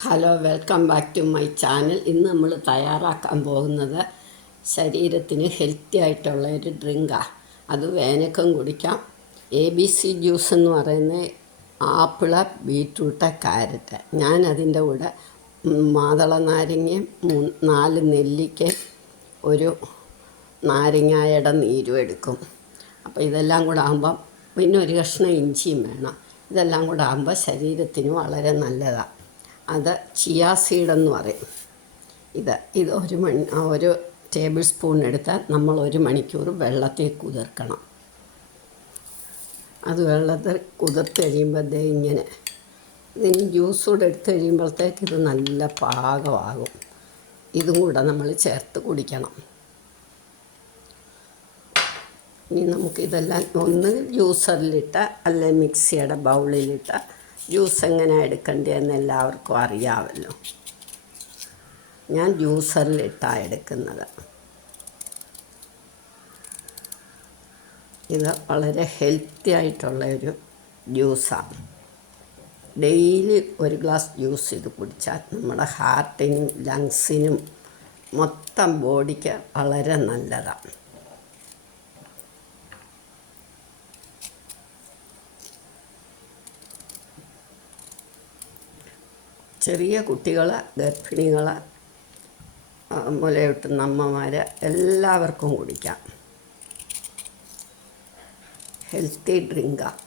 Hello, welcome back to my channel. ഇന്ന് നമ്മൾ തയ്യാറാക്കാൻ പോകുന്നത് ശരീരത്തിന് ഹെൽത്തി ആയിട്ടുള്ള ഒരു ഡ്രിങ്കാണ്. അത് വേനൽക്കും കുടിക്കാം. ABC ജ്യൂസ് എന്ന് പറയുന്നത് ആപ്പിള്, ബീറ്റ്റൂട്ട്, ക്യാരറ്റ്. ഞാൻ അതിൻ്റെ കൂടെ മാതള നാരങ്ങയും 4 നെല്ലിക്ക, ഒരു നാരങ്ങയുടെ നീരും എടുക്കും. അപ്പോൾ ഇതെല്ലാം കൂടെ ആകുമ്പം പിന്നെ ഒരു കഷ്ണം ഇഞ്ചിയും വേണം. ഇതെല്ലാം കൂടെ ആകുമ്പോൾ ശരീരത്തിന് വളരെ നല്ലതാണ്. അത് ചിയാ സീഡെന്ന് പറയും. ഇത് ഒരു ടേബിൾ സ്പൂൺ എടുത്താൽ നമ്മൾ 1 മണിക്കൂർ വെള്ളത്തിൽ കുതിർക്കണം. അത് വെള്ളത്തിൽ കുതിർത്ത് കഴിയുമ്പോൾ ഇങ്ങനെ ഇതിന് ജ്യൂസ് കൂടെ എടുത്ത് കഴിയുമ്പോഴത്തേക്ക് ഇത് നല്ല പാകമാകും. ഇതും കൂടെ നമ്മൾ ചേർത്ത് കുടിക്കണം. ഇനി നമുക്കിതെല്ലാം ഒന്ന് ജ്യൂസറിലിട്ട് അല്ലെ മിക്സിയുടെ ബൗളിലിട്ട് ജ്യൂസ് എങ്ങനെ എടുക്കേണ്ടതെന്ന് എല്ലാവർക്കും അറിയാമല്ലോ. ഞാൻ ജ്യൂസറിലിട്ടാണ് എടുക്കുന്നത്. ഇത് വളരെ ഹെൽത്തി ആയിട്ടുള്ള ഒരു ജ്യൂസാണ്. ഡെയിലി 1 ഗ്ലാസ് ജ്യൂസ് ഇത് കുടിച്ചാൽ നമ്മുടെ ഹാർട്ടിനും ലങ്സിനും മൊത്തം ബോഡിക്ക് വളരെ നല്ലതാണ്. ചെറിയ കുട്ടികൾ, ഗർഭിണികൾ, മുലയൂട്ടുന്ന അമ്മമാർ എല്ലാവർക്കും കുടിക്കാം. ഹെൽത്തി ഡ്രിങ്കാണ്.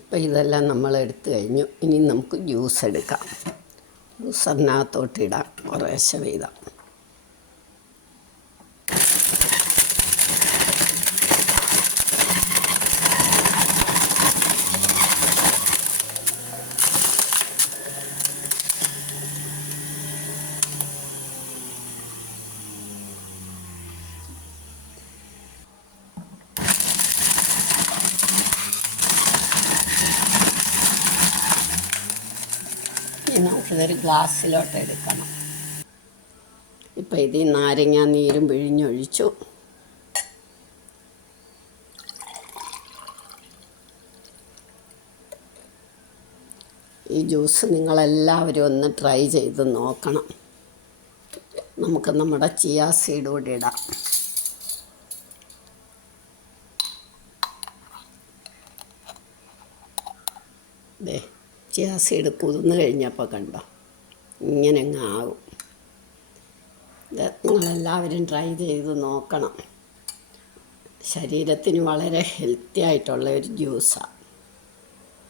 ഇപ്പം ഇതെല്ലാം നമ്മൾ എടുത്തു കഴിഞ്ഞു. ഇനി നമുക്ക് ജ്യൂസ് എടുക്കാം. ജ്യൂസറിനകത്തോട്ടിടാം കുറേശ്ശെ വീതം. നമുക്കിതൊരു ഗ്ലാസ്സിലോട്ട് എടുക്കണം. ഇപ്പം ഇത് നാരങ്ങ നീരും പിഴിഞ്ഞൊഴിച്ചു. ഈ ജ്യൂസ് നിങ്ങളെല്ലാവരും ഒന്ന് ട്രൈ ചെയ്ത് നോക്കണം. നമുക്ക് നമ്മുടെ ചിയാ സീഡ് കൂടി ഇടാം. ചിയാ സീഡ് കുതിർന്ന് കഴിഞ്ഞപ്പോൾ കണ്ടോ ഇങ്ങനെ അങ്ങ് ആകും. ഇത് നിങ്ങളെല്ലാവരും ട്രൈ ചെയ്ത് നോക്കണം. ശരീരത്തിന് വളരെ ഹെൽത്തി ആയിട്ടുള്ള ഒരു ജ്യൂസാണ്.